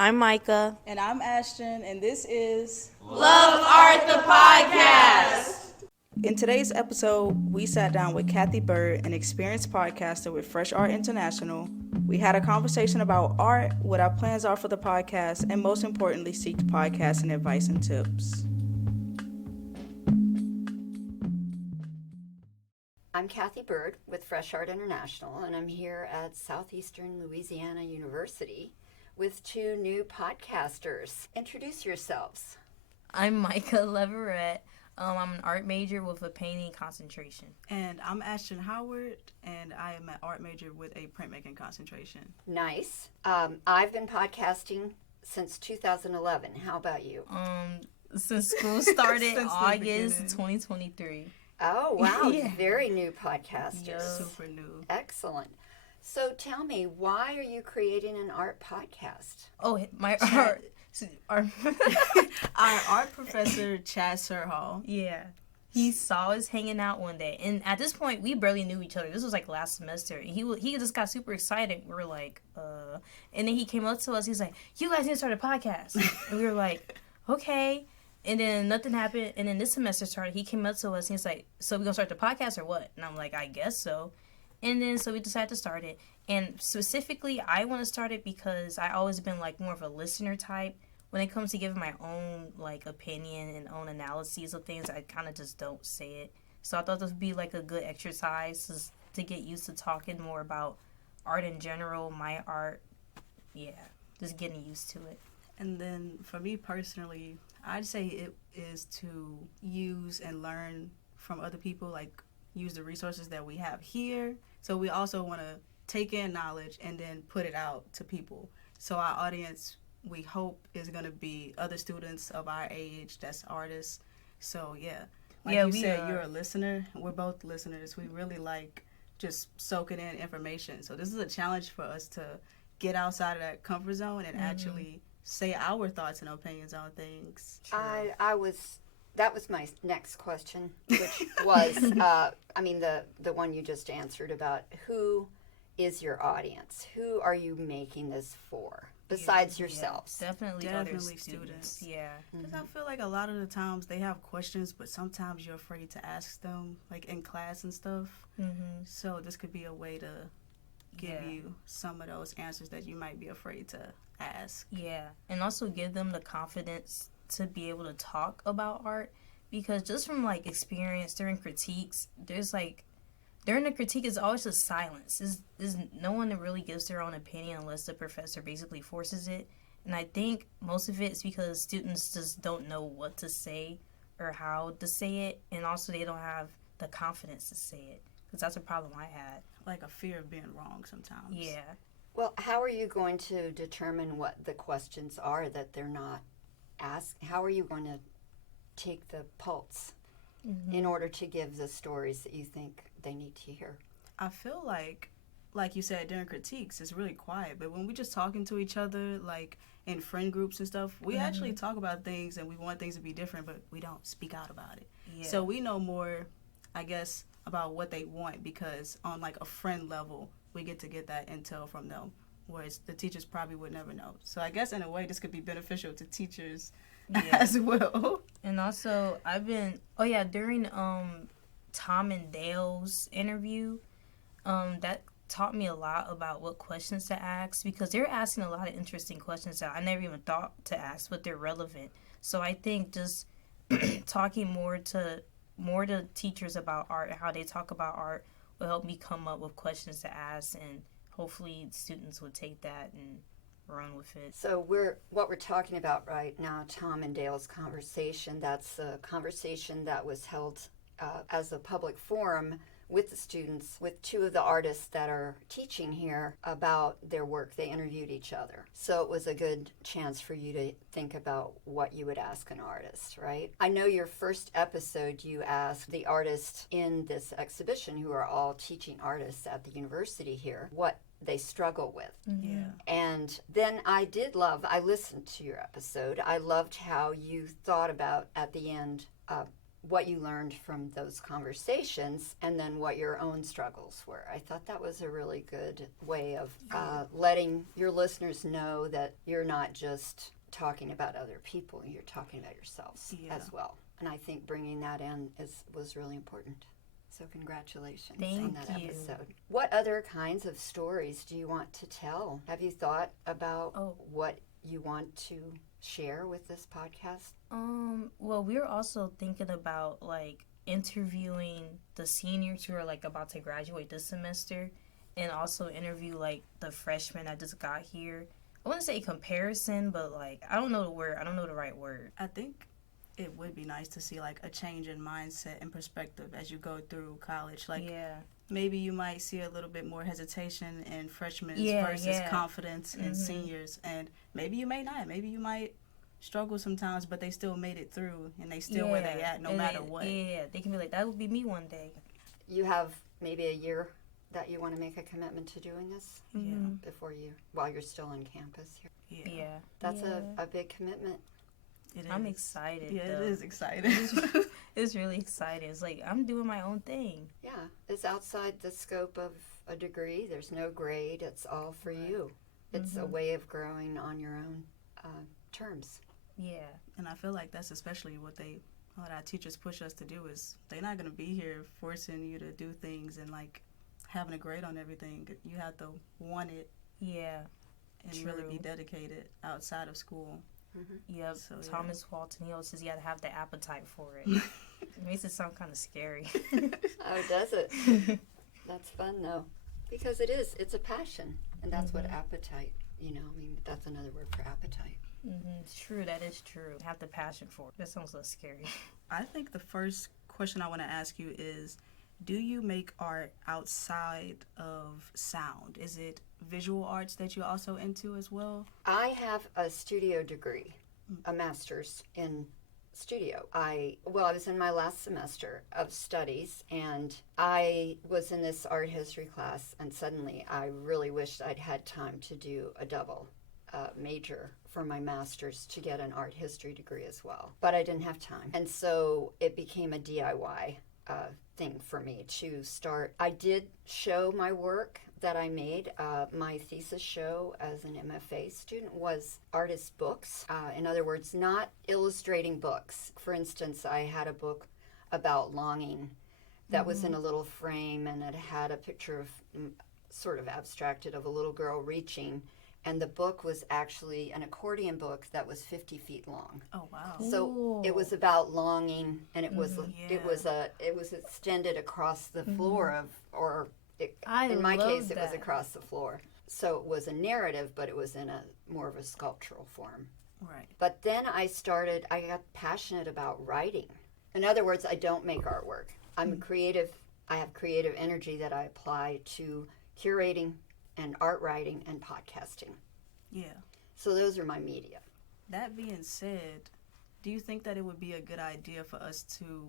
I'm Micah. And I'm Ashton, and this is Love Art the Podcast. In today's episode, we sat down with Cathy Byrd, an experienced podcaster with Fresh Art International. We had a conversation about art, what our plans are for the podcast, and most importantly, seek podcasting advice and tips. I'm Cathy Byrd with Fresh Art International, and I'm here at Southeastern Louisiana University with two new podcasters. Introduce yourselves. I'm Micah Leverett. I'm an art major with a painting concentration. And I'm Ashton Howard, and I am an art major with a printmaking concentration. Nice. I've been podcasting since 2011. How about you? Since school started August 2023. Oh, wow. Yeah. Very new podcasters. Yeah. Super new. Excellent. So tell me, why are you creating an art podcast? Oh, my art. Our art professor, Serhal. Yeah. He saw us hanging out one day. And at this point, we barely knew each other. This was like last semester. And he just got super excited. We were like, And then he came up to us. He's like, you guys need to start a podcast. And we were like, okay. And then nothing happened. And then this semester started. He came up to us. And he's like, so we going to start the podcast or what? And I'm like, I guess so. And then so we decided to start it. And specifically, I want to start it because I always been like more of a listener type. When it comes to giving my own like opinion and own analyses of things, I kind of just don't say it. So I thought this would be like a good exercise to get used to talking more about art in general, my art. Yeah, just getting used to it. And then for me personally, I'd say it is to use and learn from other people, like use the resources that we have here. So we also want to take in knowledge and then put it out to people. So our audience, we hope, is going to be other students of our age that's artists. So yeah, like you said, you're a listener. We're both listeners. We really like just soaking in information. So this is a challenge for us to get outside of that comfort zone and actually say our thoughts and opinions on things. That was my next question, which was, the one you just answered about who is your audience? Who are you making this for, besides yourselves? Definitely other students. Yeah. Because I feel like a lot of the times they have questions, but sometimes you're afraid to ask them, like in class and stuff. Mm-hmm. So this could be a way to give you some of those answers that you might be afraid to ask. Yeah, and also give them the confidence to be able to talk about art, because just from like experience during critiques, during the critique is always just silence. There's no one that really gives their own opinion unless the professor basically forces it. And I think most of it's because students just don't know what to say or how to say it, and also they don't have the confidence to say it, because that's a problem I had. Like a fear of being wrong sometimes. Yeah. Well, how are you going to determine what the questions are that they're not asked? How are you going to take the pulse in order to give the stories that you think they need to hear? I feel like you said, during critiques, it's really quiet. But when we just talking to each other, like in friend groups and stuff, we actually talk about things and we want things to be different, but we don't speak out about it. Yeah. So we know more, I guess, about what they want, because on like a friend level, we get that intel from them, whereas the teachers probably would never know. So I guess in a way this could be beneficial to teachers as well. And also during Tom and Dale's interview, that taught me a lot about what questions to ask, because they're asking a lot of interesting questions that I never even thought to ask, but they're relevant. So I think just talking more to teachers about art and how they talk about art will help me come up with questions to ask, and hopefully students would take that and run with it. So what we're talking about right now, Tom and Dale's conversation, that's a conversation that was held as a public forum with the students, with two of the artists that are teaching here about their work. They interviewed each other. So it was a good chance for you to think about what you would ask an artist, right? I know your first episode you asked the artists in this exhibition, who are all teaching artists at the university here, what they struggle with. Yeah. And then I listened to your episode. I loved how you thought about, at the end, what you learned from those conversations and then what your own struggles were. I thought that was a really good way of letting your listeners know that you're not just talking about other people, you're talking about yourselves as well. And I think bringing that in was really important. So congratulations on that episode. What other kinds of stories do you want to tell? Have you thought about what you want to share with this podcast? Well, we're also thinking about like interviewing the seniors who are like about to graduate this semester, and also interview like the freshmen that just got here. I wouldn't say comparison, but like I don't know the word. I don't know the right word. I think it would be nice to see like a change in mindset and perspective as you go through college. Like maybe you might see a little bit more hesitation in freshmen versus confidence in seniors, and maybe you may not. Maybe you might struggle sometimes, but they still made it through and they still where they at no matter what. Yeah, they can be like, that would be me one day. You have maybe a year that you want to make a commitment to doing this while you're still on campus here. Yeah. That's a big commitment. I'm excited. Yeah, it is exciting. It's really exciting. It's like I'm doing my own thing. Yeah, it's outside the scope of a degree. There's no grade. It's all for you. It's a way of growing on your own terms. Yeah. And I feel like that's especially what our teachers push us to do is they're not going to be here forcing you to do things and like having a grade on everything. You have to want it. Yeah. And really be dedicated outside of school. Yep. So, Thomas Walton, he always says you got to have the appetite for it. It makes it sound kind of scary. Oh, does it? That's fun, though. Because it's a passion. And that's what appetite, that's another word for appetite. It's true. That is true. Have the passion for it. That sounds a little scary. I think the first question I want to ask you is, do you make art outside of sound? Is it visual arts that you're also into as well? I have a studio degree, a master's in studio. I was in my last semester of studies, and I was in this art history class, and suddenly I really wished I'd had time to do a double major for my master's to get an art history degree as well. But I didn't have time. And so it became a DIY thing for me to start. I did show my work that I made. My thesis show as an MFA student was artist books. In other words, not illustrating books. For instance, I had a book about longing that was in a little frame, and it had a picture of, sort of abstracted, of a little girl reaching. And the book was actually an accordion book that was 50 feet long. Oh wow! So it was about longing, and it was extended across the floor in my case, it was across the floor. So it was a narrative, but it was in a more of a sculptural form. Right. But then I got passionate about writing. In other words, I don't make artwork. I'm creative. I have creative energy that I apply to curating and art writing and podcasting. Yeah. So those are my media. That being said, do you think that it would be a good idea for us to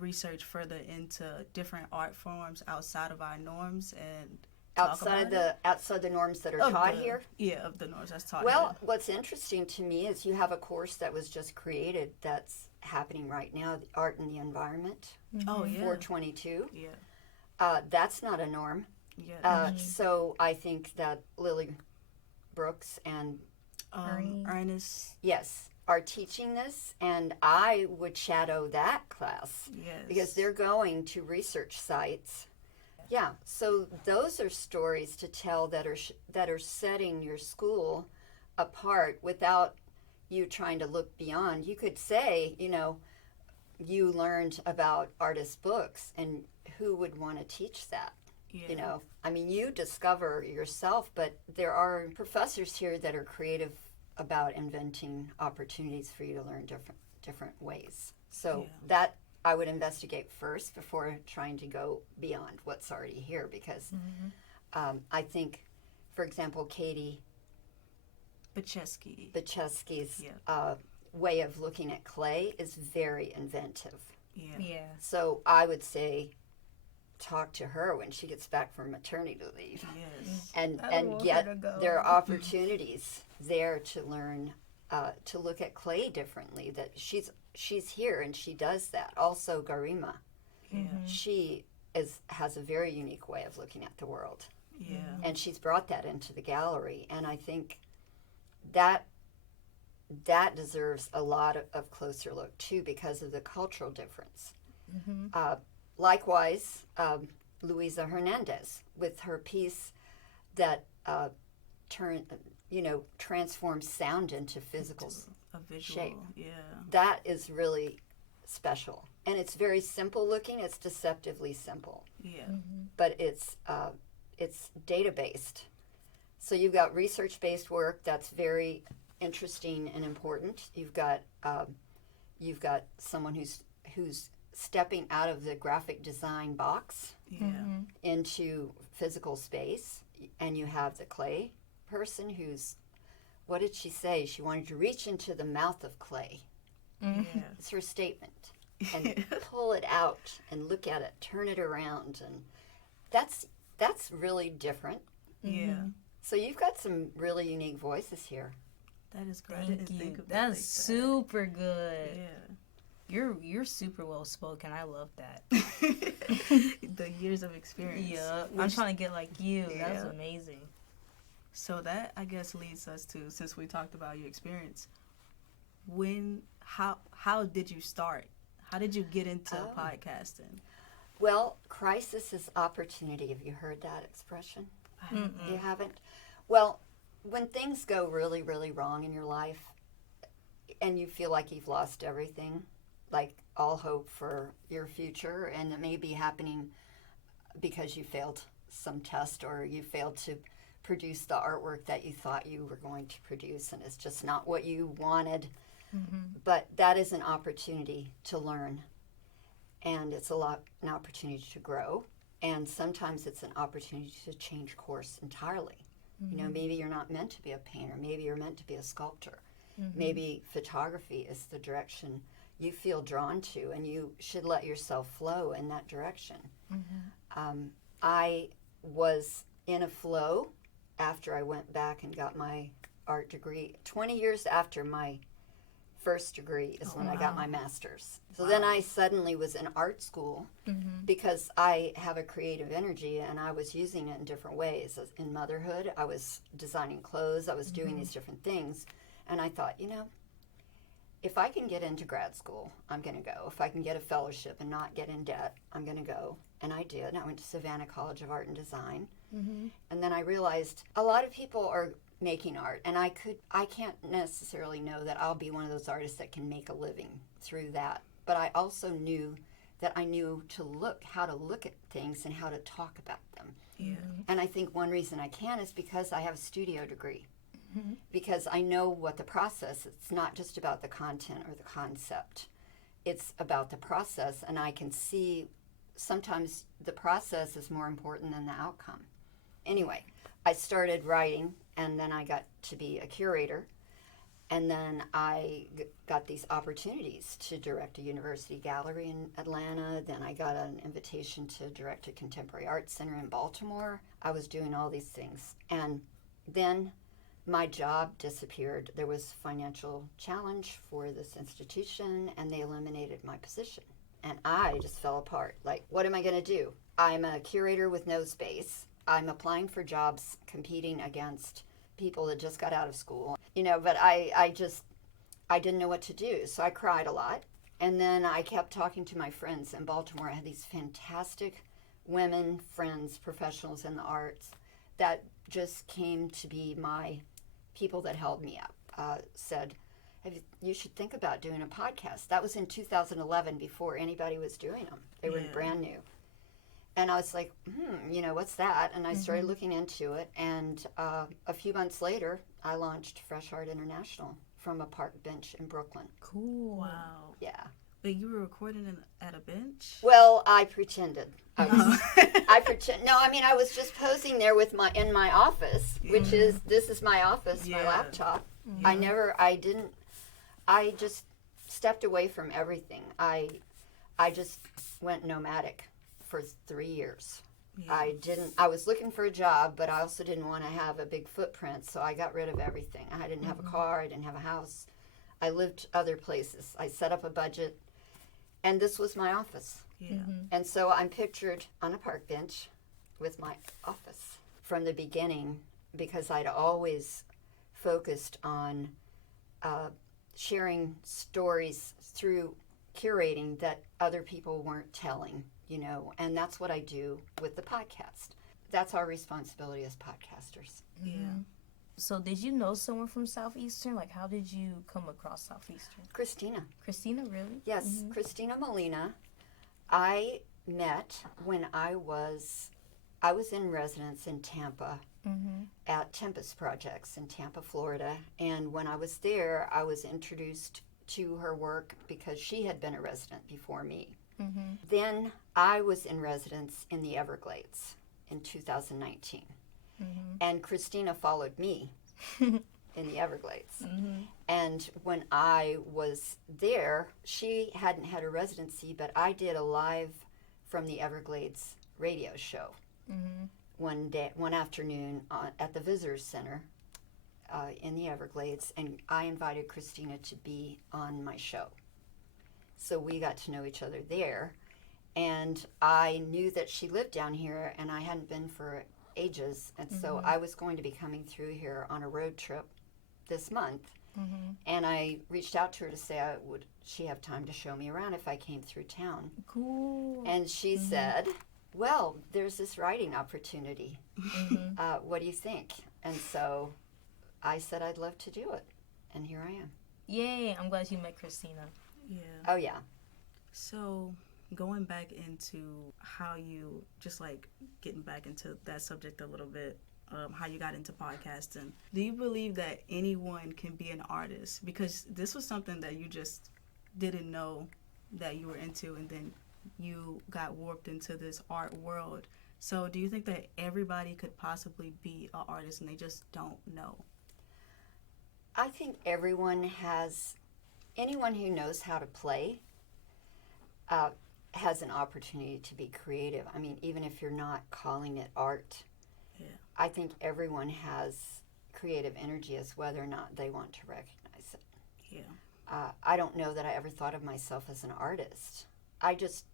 research further into different art forms outside of our norms and outside the norms that are taught here? Yeah, of the norms that's taught here. Well, what's interesting to me is you have a course that was just created that's happening right now, the Art and the Environment. Oh, yeah. 422. Yeah. That's not a norm. Yeah. So I think that Lily Brooks and Ernest, yes, are teaching this, and I would shadow that class. Yes. Because they're going to research sites. Yeah. So those are stories to tell that are setting your school apart without you trying to look beyond. You could say, you learned about artist books, and who would want to teach that? Yeah. You discover yourself, but there are professors here that are creative about inventing opportunities for you to learn different ways. So that I would investigate first before trying to go beyond what's already here, because I think, for example, Katie Bachesky's way of looking at clay is very inventive. Yeah. So I would say, talk to her when she gets back from maternity leave, yes. and get their opportunities there to learn to look at clay differently. That she's here and she does that. Also, Garima, she has a very unique way of looking at the world. Yeah. And she's brought that into the gallery, and I think that deserves a lot of closer look too because of the cultural difference. Likewise, Luisa Hernandez with her piece that transforms sound into physical A visual, shape. yeah. That is really special, and it's very simple looking. It's deceptively simple, Yeah. but it's data based. So you've got research based work that's very interesting and important. You've got someone who's stepping out of the graphic design box into physical space, and you have the clay person who's, what did she say? She wanted to reach into the mouth of clay. Yeah. It's her statement. And pull it out and look at it, turn it around, and that's really different. Yeah. So you've got some really unique voices here. That is great. I Thank didn't you. think of it That's like that. super good. Yeah. You're super well spoken. I love that. The years of experience. Yeah, I'm trying to get like you. That's Yeah. amazing. So that, I guess, leads us to, since we talked about your experience, how did you start? How did you get into podcasting? Well, crisis is opportunity. Have you heard that expression? Mm-mm. You haven't? Well, when things go really, really wrong in your life and you feel like you've lost everything, like all hope for your future, and it may be happening because you failed some test or you failed to produce the artwork that you thought you were going to produce and it's just not what you wanted. But that is an opportunity to learn, and it's an opportunity to grow, and sometimes it's an opportunity to change course entirely. You know, maybe you're not meant to be a painter, maybe you're meant to be a sculptor, maybe photography is the direction you feel drawn to, and you should let yourself flow in that direction. I was in a flow after I went back and got my art degree. 20 years after my first degree is when I got my master's. So then I suddenly was in art school because I have a creative energy and I was using it in different ways. In motherhood, I was designing clothes, I was doing these different things. And I thought, you know, if I can get into grad school, I'm going to go. If I can get a fellowship and not get in debt, I'm going to go. And I did. I went to Savannah College of Art and Design. And then I realized a lot of people are making art, and I can't necessarily know that I'll be one of those artists that can make a living through that. But I also knew that I knew how to look at things and how to talk about them. Yeah. And I think one reason I can is because I have a studio degree. Because I know what the process, it's not just about the content or the concept. It's about the process, and I can see sometimes the process is more important than the outcome. Anyway, I started writing, and then I got to be a curator, and then I got these opportunities to direct a university gallery in Atlanta. Then I got an invitation to direct a contemporary art center in Baltimore. I was doing all these things, and then my job disappeared. There was a financial challenge for this institution, and they eliminated my position. And I just fell apart. Like, what am I going to do? I'm a curator with no space. I'm applying for jobs, competing against people that just got out of school. You know, but I didn't know what to do. So I cried a lot. And then I kept talking to my friends in Baltimore. I had these fantastic women friends, professionals in the arts, that just came to be my people that held me up, said, you should think about doing a podcast. That was in 2011, before anybody was doing them. They were brand new. And I was like, you know, what's that? And I started looking into it. And a few months later, I launched Fresh Art International from a park bench in Brooklyn. Cool. Wow. Yeah. But you were recording at a bench? Well, I pretended. I was just posing there in my office, which is, this is my office, my laptop. I just stepped away from everything. I just went nomadic for 3 years. Yeah. I was looking for a job, but I also didn't want to have a big footprint, so I got rid of everything. I didn't have a car, I didn't have a house. I lived other places. I set up a budget, and this was my office. Yeah. And so I'm pictured on a park bench with my office from the beginning, because I'd always focused on sharing stories through curating that other people weren't telling, and that's what I do with the podcast. That's our responsibility as podcasters. Yeah. So did you know someone from Southeastern? Like, how did you come across Southeastern? Christina. Christina, really? Yes, Christina Molina. I met when I was in residence in Tampa at Tempest Projects in Tampa, Florida. And when I was there, I was introduced to her work because she had been a resident before me. Then I was in residence in the Everglades in 2019. And Christina followed me in the Everglades. And when I was there, she hadn't had a residency, but I did a live from the Everglades radio show one afternoon at the Visitors Center in the Everglades, and I invited Christina to be on my show. So we got to know each other there, and I knew that she lived down here, and I hadn't been for ages, and so I was going to be coming through here on a road trip this month, and I reached out to her to say, would she have time to show me around if I came through town? Cool. And she said, well, there's this writing opportunity. What do you think? And so I said I'd love to do it, and here I am. Yay, I'm glad you met Christina. Yeah. Oh, yeah. So going back into how you, just like getting back into that subject a little bit, how you got into podcasting, do you believe that anyone can be an artist? Because this was something that you just didn't know that you were into, and then you got warped into this art world. So do you think that everybody could possibly be an artist and they just don't know? I think anyone who knows how to play has an opportunity to be creative. I mean, even if you're not calling it art, I think everyone has creative energy, as whether or not they want to recognize it. Yeah. I don't know that I ever thought of myself as an artist. I just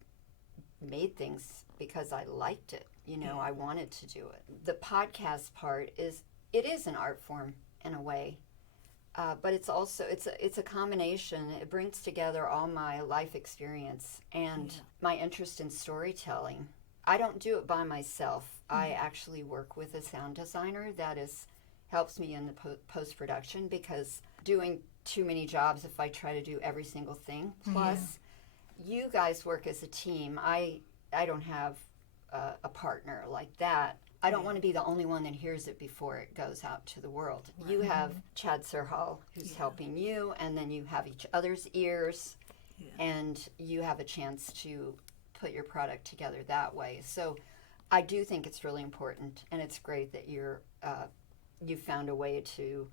made things because I liked it. I wanted to do it. The podcast part is an art form in a way. But it's also it's a combination. It brings together all my life experience and my interest in storytelling. I don't do it by myself. I actually work with a sound designer that helps me in the post-production, because doing too many jobs if I try to do every single thing. Plus, you guys work as a team. I don't have a partner like that. I don't want to be the only one that hears it before it goes out to the world. Right. You have Chad Serhal, who's helping you, and then you have each other's ears, and you have a chance to put your product together that way. So I do think it's really important, and it's great that you found a way to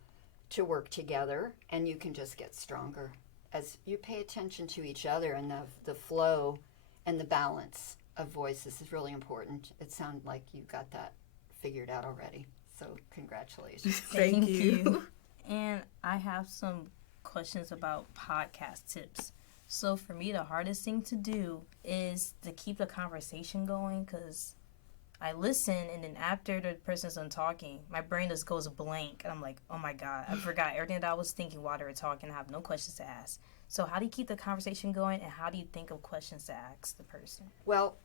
work together, and you can just get stronger as you pay attention to each other, and the flow and the balance of voices is really important. It sounded like you got that figured out already. So congratulations. Thank you. And I have some questions about podcast tips. So for me, the hardest thing to do is to keep the conversation going, because I listen, and then after the person's done talking, my brain just goes blank, and I'm like, oh my God, I forgot everything that I was thinking while they were talking. I have no questions to ask. So how do you keep the conversation going, and how do you think of questions to ask the person? Well,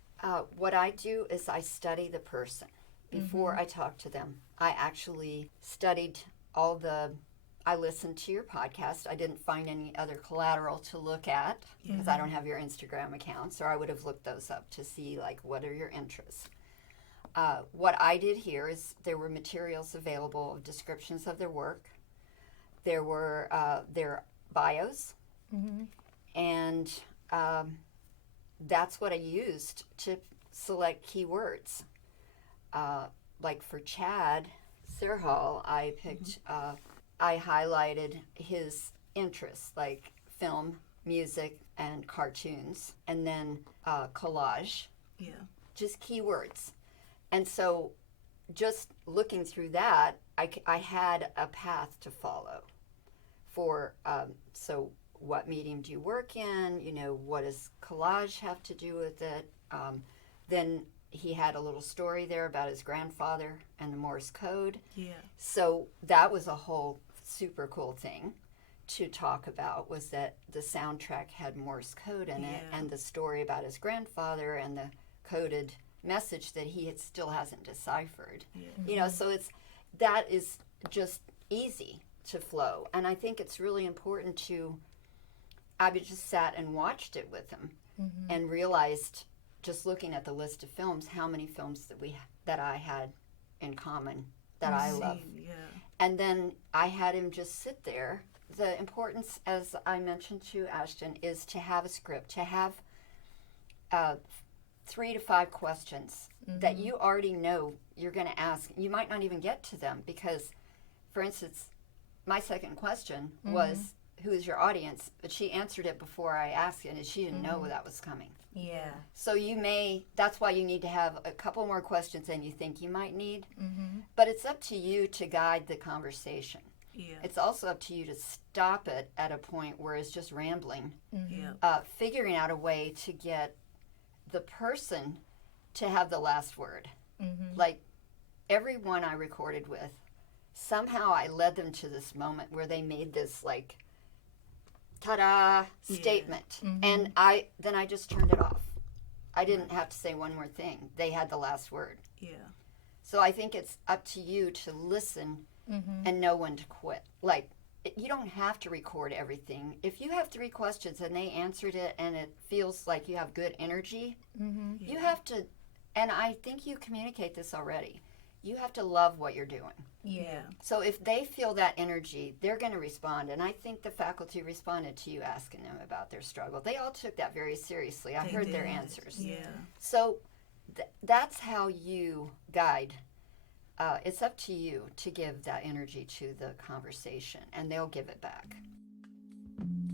what I do is I study the person before I talk to them. I actually studied I listened to your podcast. I didn't find any other collateral to look at because I don't have your Instagram accounts, or I would have looked those up to see, like, what are your interests. What I did here is there were materials available, descriptions of their work. There were their bios, and that's what I used to select keywords. Like for Chad Serhal, I picked, I highlighted his interests, like film, music, and cartoons, and then collage. Yeah. Just keywords. And so just looking through that, I had a path to follow for, so what medium do you work in? You know, what does collage have to do with it? Then he had a little story there about his grandfather and the Morse code. Yeah. So that was a whole super cool thing to talk about, was that the soundtrack had Morse code in it, and the story about his grandfather and the coded message that he still hasn't deciphered. You know, so that is just easy to flow. And I think it's really important to, I just sat and watched it with him and realized, just looking at the list of films, how many films that I had in common that I love. Yeah. And then I had him just sit there. The importance, as I mentioned to Ashton, is to have a script, to have 3 to 5 questions that you already know you're going to ask. You might not even get to them because, for instance, my second question was, who is your audience? But she answered it before I asked it, and she didn't know that was coming. Yeah. So that's why you need to have a couple more questions than you think you might need. But it's up to you to guide the conversation. Yeah. It's also up to you to stop it at a point where it's just rambling. Yeah. Figuring out a way to get the person to have the last word. Like everyone I recorded with, somehow I led them to this moment where they made this like ta-da statement. And then I just turned it off. I didn't have to say one more thing. They had the last word. Yeah. So I think it's up to you to listen and know when to quit. Like, you don't have to record everything. If you have 3 questions and they answered it and it feels like you have good energy, you have to, and I think you communicate this already, you have to love what you're doing. Yeah. So if they feel that energy, they're going to respond. And I think the faculty responded to you asking them about their struggle. They all took that very seriously. I heard their answers. Yeah. So that's how you guide. It's up to you to give that energy to the conversation, and they'll give it back.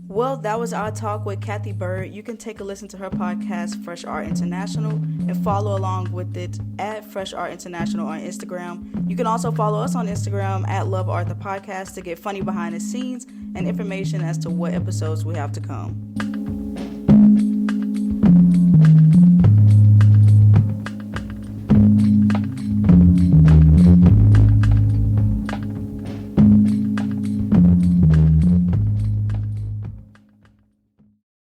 Well, that was our talk with Cathy Byrd. You can take a listen to her podcast, Fresh Art International, and follow along with it at Fresh Art International on Instagram. You can also follow us on Instagram at Love Art the Podcast to get funny behind the scenes and information as to what episodes we have to come.